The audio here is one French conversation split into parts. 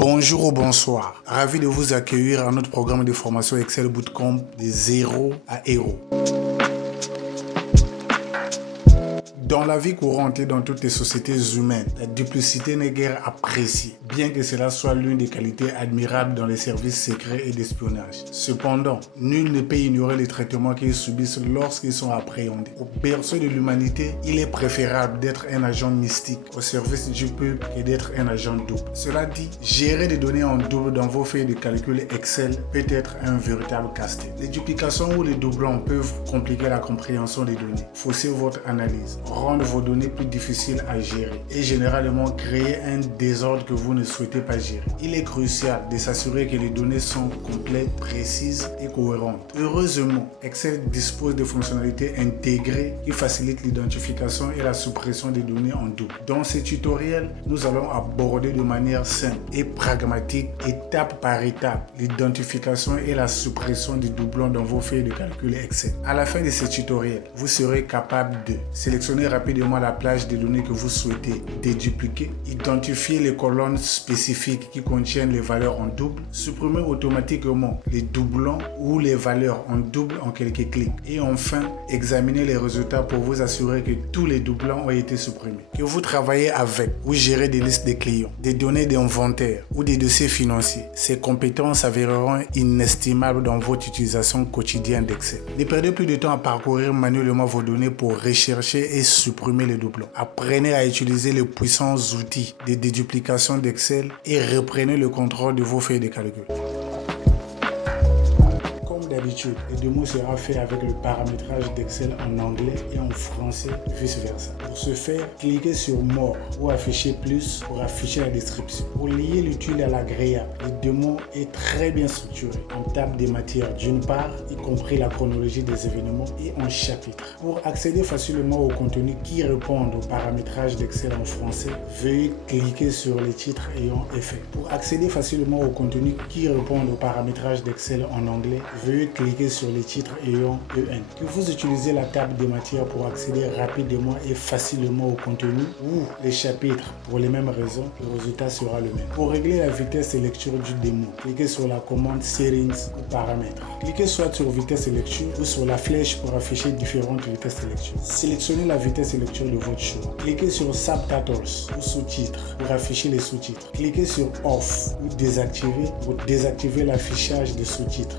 Bonjour ou bonsoir, ravi de vous accueillir à notre programme de formation Excel Bootcamp de 0 à héros. Dans la vie courante et dans toutes les sociétés humaines, la duplicité n'est guère appréciée, bien que cela soit l'une des qualités admirables dans les services secrets et d'espionnage. Cependant, nul ne peut ignorer les traitements qu'ils subissent lorsqu'ils sont appréhendés. Au berceau de l'humanité, il est préférable d'être un agent mystique au service du peuple que d'être un agent double. Cela dit, gérer des données en double dans vos feuilles de calcul Excel peut être un véritable casse-tête. Les duplications ou les doublons peuvent compliquer la compréhension des données, fausser votre analyse, rendre vos données plus difficiles à gérer et généralement créer un désordre que vous ne souhaitez pas gérer. Il est crucial de s'assurer que les données sont complètes, précises et cohérentes. Heureusement, Excel dispose de fonctionnalités intégrées qui facilitent l'identification et la suppression des données en double. Dans ce tutoriel, nous allons aborder de manière simple et pragmatique, étape par étape, l'identification et la suppression des doublons dans vos feuilles de calcul Excel. À la fin de ce tutoriel, vous serez capable de sélectionner rapidement la plage de données que vous souhaitez dédupliquer, identifier les colonnes spécifiques qui contiennent les valeurs en double, supprimer automatiquement les doublons ou les valeurs en double en quelques clics et enfin examiner les résultats pour vous assurer que tous les doublons ont été supprimés. Que vous travaillez avec ou gérez des listes de clients, des données d'inventaire ou des dossiers financiers, ces compétences s'avéreront inestimables dans votre utilisation quotidienne d'Excel. Ne perdez plus de temps à parcourir manuellement vos données pour rechercher et supprimer les doublons. Apprenez à utiliser les puissants outils de déduplication d'Excel et reprenez le contrôle de vos feuilles de calcul. D'habitude, le démo sera fait avec le paramétrage d'Excel en anglais et en français, vice versa. Pour ce faire, cliquez sur More ou afficher plus pour afficher la description. Pour lier l'utile à l'agréable, le démo est très bien structuré en table des matières d'une part, y compris la chronologie des événements et en chapitres. Pour accéder facilement au contenu qui répondent au paramétrage d'Excel en français, veuillez cliquer sur les titres ayant effet. Pour accéder facilement au contenu qui répondent au paramétrage d'Excel en anglais, veuillez cliquer sur les titres ayant EN. Que vous utilisez la table des matières pour accéder rapidement et facilement au contenu ou les chapitres pour les mêmes raisons, le résultat sera le même. Pour régler la vitesse de lecture du démo, cliquez sur la commande Settings ou Paramètres. Cliquez soit sur vitesse de lecture ou sur la flèche pour afficher différentes vitesses de lecture. Sélectionnez la vitesse de lecture de votre choix. Cliquez sur Subtitles ou sous-titres pour afficher les sous-titres. Cliquez sur Off ou Désactiver pour désactiver l'affichage des sous-titres.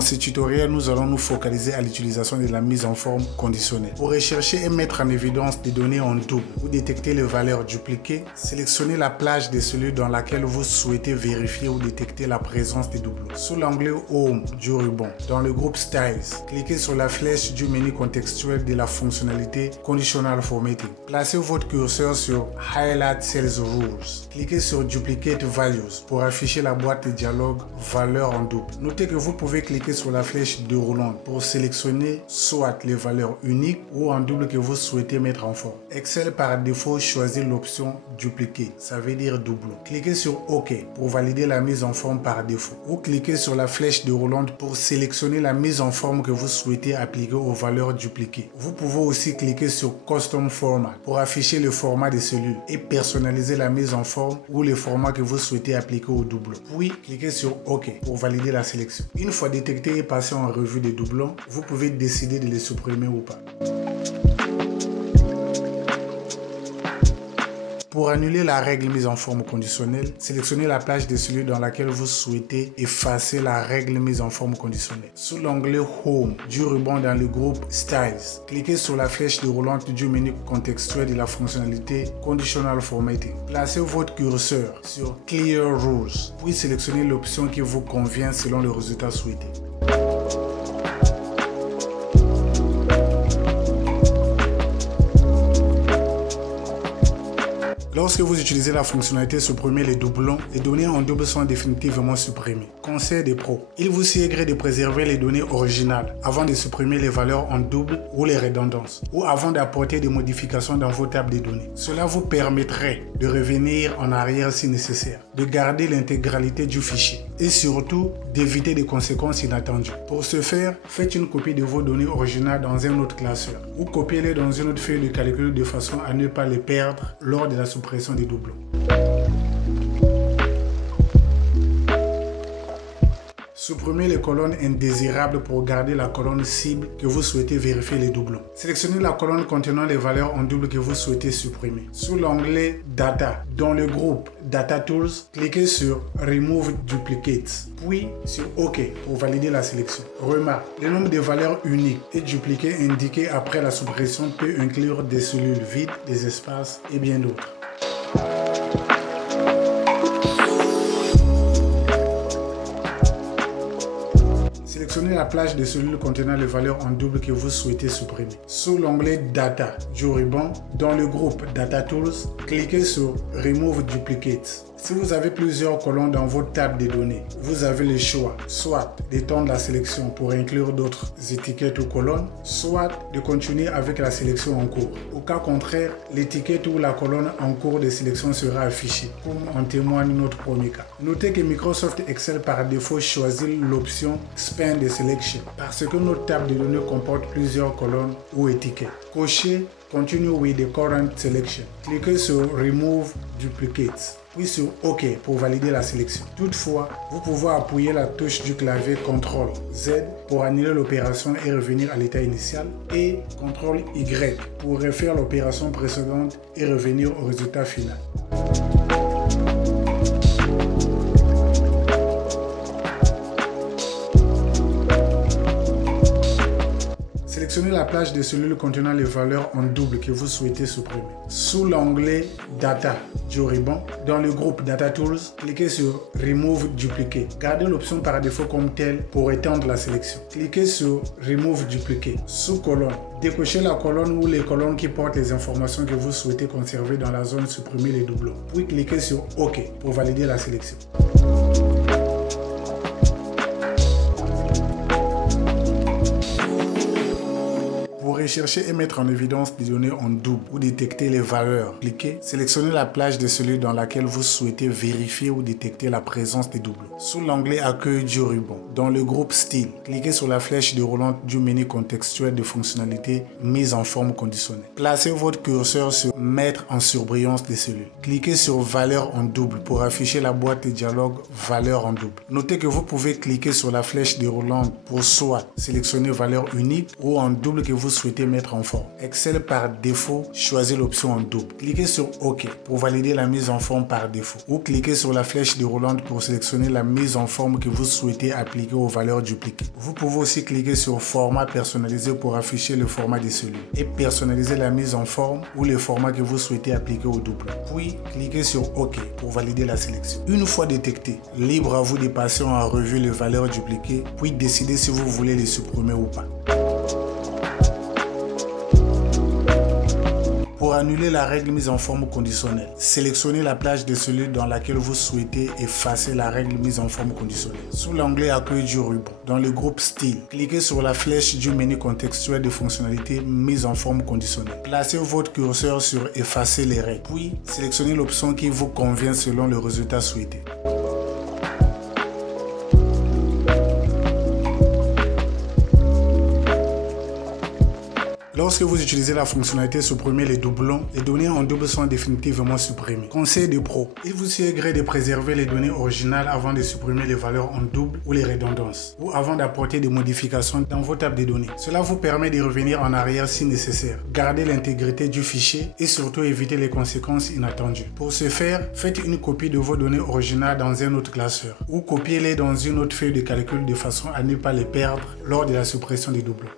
Dans ce tutoriel, nous allons nous focaliser à l'utilisation de la mise en forme conditionnelle. Pour rechercher et mettre en évidence des données en double ou détecter les valeurs dupliquées, sélectionnez la plage de celui dans laquelle vous souhaitez vérifier ou détecter la présence des doublons. Sous l'onglet Home du ruban, dans le groupe Styles, cliquez sur la flèche du menu contextuel de la fonctionnalité Conditional Formatting. Placez votre curseur sur Highlight Cells Rules. Cliquez sur Duplicate Values pour afficher la boîte de dialogue Valeurs en double. Notez que vous pouvez cliquer sur la flèche déroulante pour sélectionner soit les valeurs uniques ou en double que vous souhaitez mettre en forme. Excel par défaut choisit l'option dupliquer, ça veut dire doublon. Cliquez sur OK pour valider la mise en forme par défaut ou cliquez sur la flèche déroulante pour sélectionner la mise en forme que vous souhaitez appliquer aux valeurs dupliquées. Vous pouvez aussi cliquer sur Custom Format pour afficher le format des cellules et personnaliser la mise en forme ou le format que vous souhaitez appliquer au doublon. Puis cliquez sur OK pour valider la sélection. Une fois détecté et passer en revue des doublons, vous pouvez décider de les supprimer ou pas. Pour annuler la règle mise en forme conditionnelle, sélectionnez la plage de celui dans laquelle vous souhaitez effacer la règle mise en forme conditionnelle. Sous l'onglet Home du ruban dans le groupe Styles, cliquez sur la flèche déroulante du menu contextuel de la fonctionnalité Conditional Formatting. Placez votre curseur sur Clear Rules, puis sélectionnez l'option qui vous convient selon le résultat souhaité. Lorsque vous utilisez la fonctionnalité supprimer les doublons, les données en double sont définitivement supprimées. Conseil des pros, il vous sied de préserver les données originales avant de supprimer les valeurs en double ou les redondances, ou avant d'apporter des modifications dans vos tables de données. Cela vous permettrait de revenir en arrière si nécessaire, de garder l'intégralité du fichier et surtout d'éviter des conséquences inattendues. Pour ce faire, faites une copie de vos données originales dans un autre classeur ou copiez-les dans une autre feuille de calcul de façon à ne pas les perdre lors de la suppression des doublons. Supprimez les colonnes indésirables pour garder la colonne cible que vous souhaitez vérifier les doublons. Sélectionnez la colonne contenant les valeurs en double que vous souhaitez supprimer. Sous l'onglet Data, dans le groupe Data Tools, cliquez sur Remove Duplicates, puis sur OK pour valider la sélection. Remarque, le nombre de valeurs uniques et dupliquées indiquées après la suppression peut inclure des cellules vides, des espaces et bien d'autres. Sélectionnez la plage de cellules contenant les valeurs en double que vous souhaitez supprimer. Sous l'onglet Data du ruban, dans le groupe Data Tools, cliquez sur Remove Duplicates. Si vous avez plusieurs colonnes dans votre table de données, vous avez le choix soit d'étendre la sélection pour inclure d'autres étiquettes ou colonnes, soit de continuer avec la sélection en cours. Au cas contraire, l'étiquette ou la colonne en cours de sélection sera affichée, comme en témoigne notre premier cas. Notez que Microsoft Excel par défaut choisit l'option Expand the Selection parce que notre table de données comporte plusieurs colonnes ou étiquettes. Cochez Continue with the current selection. Cliquez sur Remove Duplicates, puis sur OK pour valider la sélection. Toutefois, vous pouvez appuyer la touche du clavier CTRL-Z pour annuler l'opération et revenir à l'état initial et CTRL-Y pour refaire l'opération précédente et revenir au résultat final. Sélectionnez la plage de cellules contenant les valeurs en double que vous souhaitez supprimer. Sous l'onglet Data du ruban, dans le groupe Data Tools, cliquez sur Remove Duplicate. Gardez l'option par défaut comme telle pour étendre la sélection. Cliquez sur Remove Duplicate. Sous colonne, décochez la colonne ou les colonnes qui portent les informations que vous souhaitez conserver dans la zone Supprimer les doublons. Puis cliquez sur OK pour valider la sélection. Pour rechercher et mettre en évidence des données en double ou détecter les valeurs, cliquez, sélectionnez la plage de cellules dans laquelle vous souhaitez vérifier ou détecter la présence des doublons. Sous l'onglet Accueil du ruban, dans le groupe Style, cliquez sur la flèche déroulante du menu contextuel de fonctionnalité mise en forme conditionnelle. Placez votre curseur sur Mettre en surbrillance des cellules. Cliquez sur Valeurs en double pour afficher la boîte de dialogue Valeurs en double. Notez que vous pouvez cliquer sur la flèche déroulante pour soit sélectionner valeur unique ou en double que vous souhaitez mettre en forme. Excel par défaut, choisissez l'option en double. Cliquez sur OK pour valider la mise en forme par défaut ou cliquez sur la flèche déroulante pour sélectionner la mise en forme que vous souhaitez appliquer aux valeurs dupliquées. Vous pouvez aussi cliquer sur Format personnalisé pour afficher le format des cellules et personnaliser la mise en forme ou le format que vous souhaitez appliquer au double. Puis, cliquez sur OK pour valider la sélection. Une fois détecté, libre à vous de passer en revue les valeurs dupliquées, puis décider si vous voulez les supprimer ou pas. Pour annuler la règle mise en forme conditionnelle, sélectionnez la plage de cellules dans laquelle vous souhaitez effacer la règle mise en forme conditionnelle. Sous l'onglet Accueil du ruban, dans le groupe Style, cliquez sur la flèche du menu contextuel de fonctionnalité mise en forme conditionnelle. Placez votre curseur sur Effacer les règles, puis sélectionnez l'option qui vous convient selon le résultat souhaité. Lorsque vous utilisez la fonctionnalité Supprimer les doublons, les données en double sont définitivement supprimées. Conseil de pro, il vous suggerait de préserver les données originales avant de supprimer les valeurs en double ou les redondances, ou avant d'apporter des modifications dans vos tables de données. Cela vous permet de revenir en arrière si nécessaire, garder l'intégrité du fichier et surtout éviter les conséquences inattendues. Pour ce faire, faites une copie de vos données originales dans un autre classeur, ou copiez-les dans une autre feuille de calcul de façon à ne pas les perdre lors de la suppression des doublons.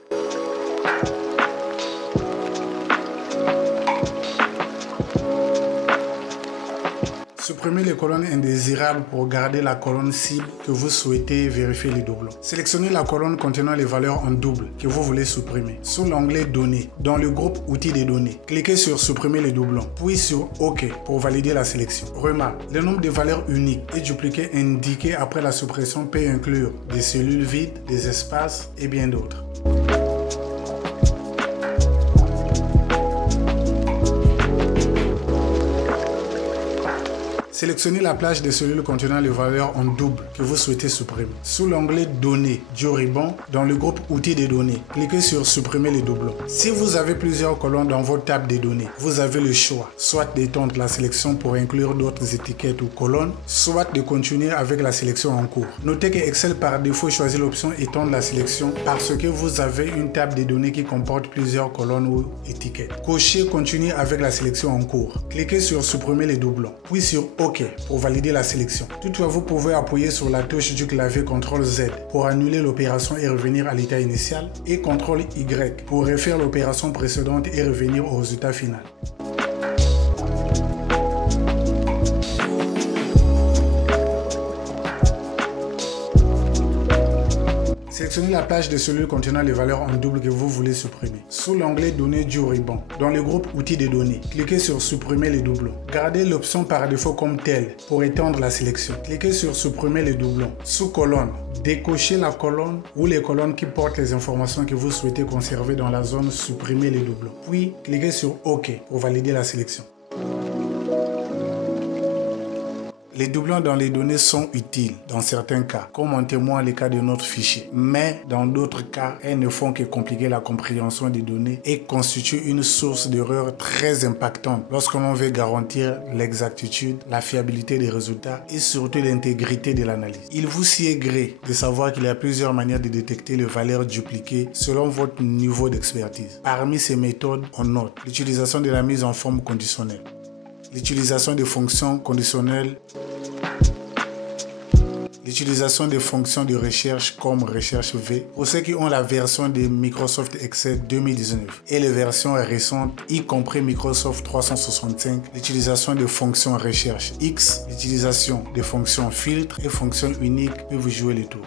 Supprimez les colonnes indésirables pour garder la colonne cible que vous souhaitez vérifier les doublons. Sélectionnez la colonne contenant les valeurs en double que vous voulez supprimer. Sous l'onglet Données, dans le groupe Outils des données, cliquez sur Supprimer les doublons, puis sur OK pour valider la sélection. Remarque, le nombre de valeurs uniques et dupliquées indiquées après la suppression peut inclure des cellules vides, des espaces et bien d'autres. Sélectionnez la plage des cellules contenant les valeurs en double que vous souhaitez supprimer. Sous l'onglet Données du ruban, dans le groupe Outils des données, cliquez sur Supprimer les doublons. Si vous avez plusieurs colonnes dans votre table des données, vous avez le choix, soit d'étendre la sélection pour inclure d'autres étiquettes ou colonnes, soit de continuer avec la sélection en cours. Notez que Excel par défaut choisit l'option Étendre la sélection parce que vous avez une table de données qui comporte plusieurs colonnes ou étiquettes. Cochez Continuer avec la sélection en cours. Cliquez sur Supprimer les doublons, puis sur OK pour valider la sélection. Toutefois, vous pouvez appuyer sur la touche du clavier CTRL Z pour annuler l'opération et revenir à l'état initial et CTRL Y pour refaire l'opération précédente et revenir au résultat final. Sélectionnez la plage de cellules contenant les valeurs en double que vous voulez supprimer. Sous l'onglet Données du ruban, dans le groupe Outils des données, cliquez sur Supprimer les doublons. Gardez l'option par défaut comme telle pour étendre la sélection. Cliquez sur Supprimer les doublons. Sous colonne, décochez la colonne ou les colonnes qui portent les informations que vous souhaitez conserver dans la zone Supprimer les doublons. Puis, cliquez sur OK pour valider la sélection. Les doublons dans les données sont utiles dans certains cas, comme en témoigne le cas de notre fichier. Mais dans d'autres cas, elles ne font que compliquer la compréhension des données et constituent une source d'erreur très impactante lorsque l'on veut garantir l'exactitude, la fiabilité des résultats et surtout l'intégrité de l'analyse. Il vous sied gré de savoir qu'il y a plusieurs manières de détecter les valeurs dupliquées selon votre niveau d'expertise. Parmi ces méthodes, on note l'utilisation de la mise en forme conditionnelle, l'utilisation des fonctions conditionnelles, l'utilisation des fonctions de recherche comme recherche V pour ceux qui ont la version de Microsoft Excel 2019 et les versions récentes, y compris Microsoft 365, l'utilisation des fonctions recherche X, l'utilisation des fonctions filtre et fonctions uniques peuvent jouer le tour.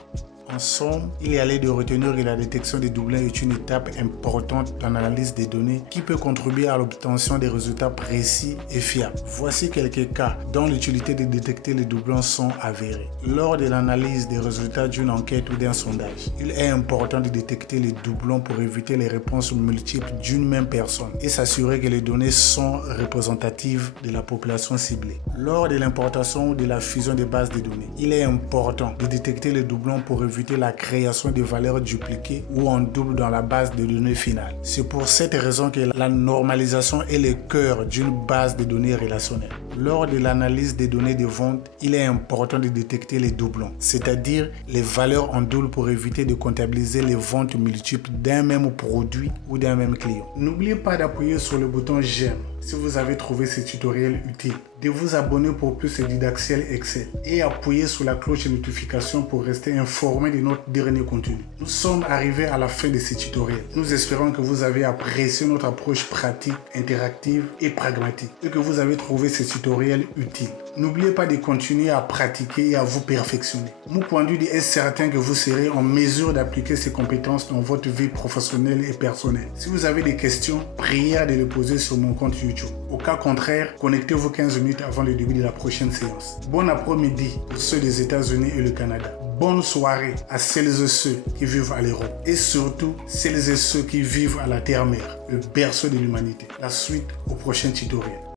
En somme, il y a lieu de retenir que la détection des doublons est une étape importante dans l'analyse des données qui peut contribuer à l'obtention des résultats précis et fiables. Voici quelques cas dont l'utilité de détecter les doublons sont avérées. Lors de l'analyse des résultats d'une enquête ou d'un sondage, il est important de détecter les doublons pour éviter les réponses multiples d'une même personne et s'assurer que les données sont représentatives de la population ciblée. Lors de l'importation ou de la fusion des bases de données, il est important de détecter les doublons pour éviter la création de valeurs dupliquées ou en double dans la base de données finale. C'est pour cette raison que la normalisation est le cœur d'une base de données relationnelle. Lors de l'analyse des données de vente, il est important de détecter les doublons, c'est-à-dire les valeurs en double pour éviter de comptabiliser les ventes multiples d'un même produit ou d'un même client. N'oubliez pas d'appuyer sur le bouton j'aime si vous avez trouvé ce tutoriel utile, de vous abonner pour plus de didacticiel Excel et appuyer sur la cloche de notification pour rester informé de notre dernier contenu. Nous sommes arrivés à la fin de ce tutoriel. Nous espérons que vous avez apprécié notre approche pratique, interactive et pragmatique et que vous avez trouvé ce tutoriel utile. N'oubliez pas de continuer à pratiquer et à vous perfectionner. Mon point de vue est certain que vous serez en mesure d'appliquer ces compétences dans votre vie professionnelle et personnelle. Si vous avez des questions, priez de les poser sur mon compte YouTube. Au cas contraire, connectez-vous 15 minutes avant le début de la prochaine séance. Bon après-midi pour ceux des États-Unis et le Canada. Bonne soirée à celles et ceux qui vivent à l'Europe. Et surtout, celles et ceux qui vivent à la Terre-Mère, le berceau de l'humanité. La suite au prochain tutoriel.